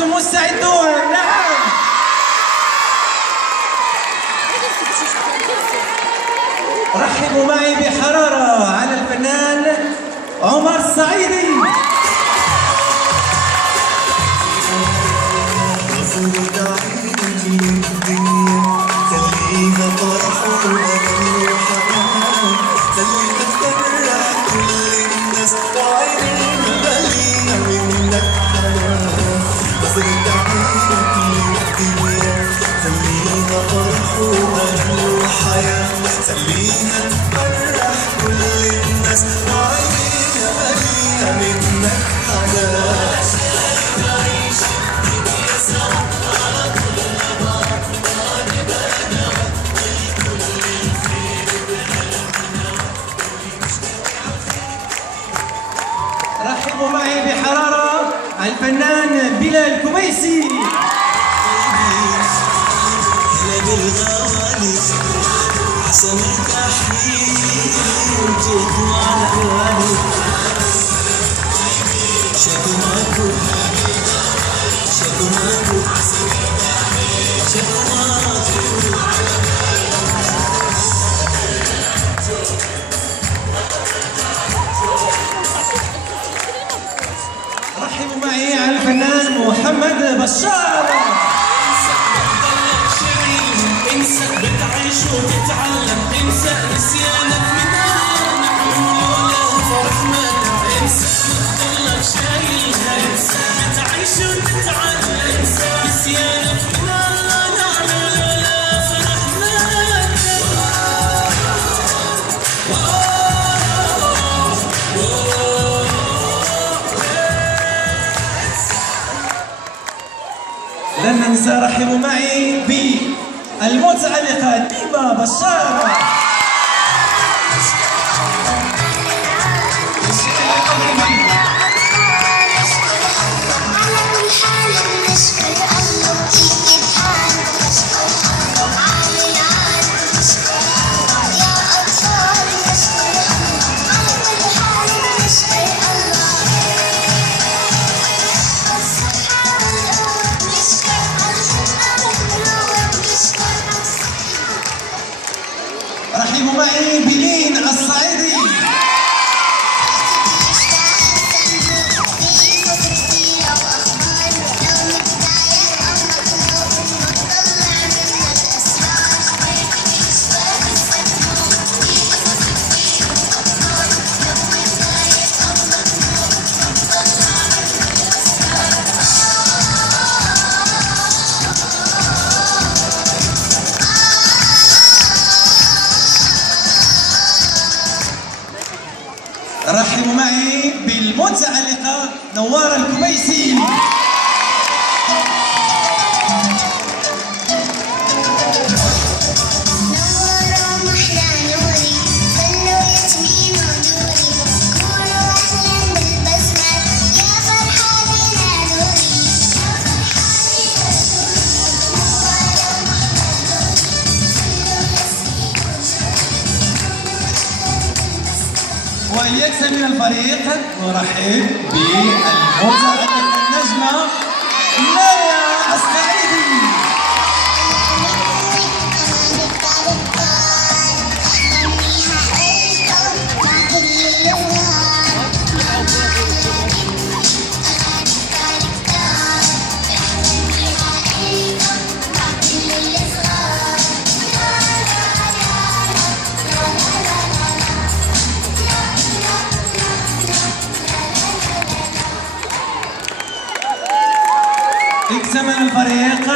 أنتم مستعدون؟ نعم. رحبوا معي بحرارة على الفنان عمر الصعيدي. خلينا نفرح كل الناس وعينينا مليانة منك حنان. نعيش الدنيا سوا على طول الأبعاد نبقى نوى والكل الخير بقلبنا. رحبوا معي بحرارة الفنان بلال كويسي. سمعت أحيي وجيت على بالي شكو ماكو شكو ماكو شكو ماكو. رحبوا معي على الفنان محمد بشار. انسى بتعيش وتتعلم، انسى نسيانك من نعمل ولا فرح ما انسى بتضلك شايلها، انسى بتعيش وتتعلم، انسى نسيانك من نعمل ولا فرح ما لن ننسى. رحبوا معي بالمتعلقة ديما بشار. رحبوا معي بلين الصعيدي. رحبوا معي بالمتعلقة نوار الكويسي. وليكن من الفريق نرحب بالمتعلقة النجمة مايا الصعيدي. اكتمل الفريق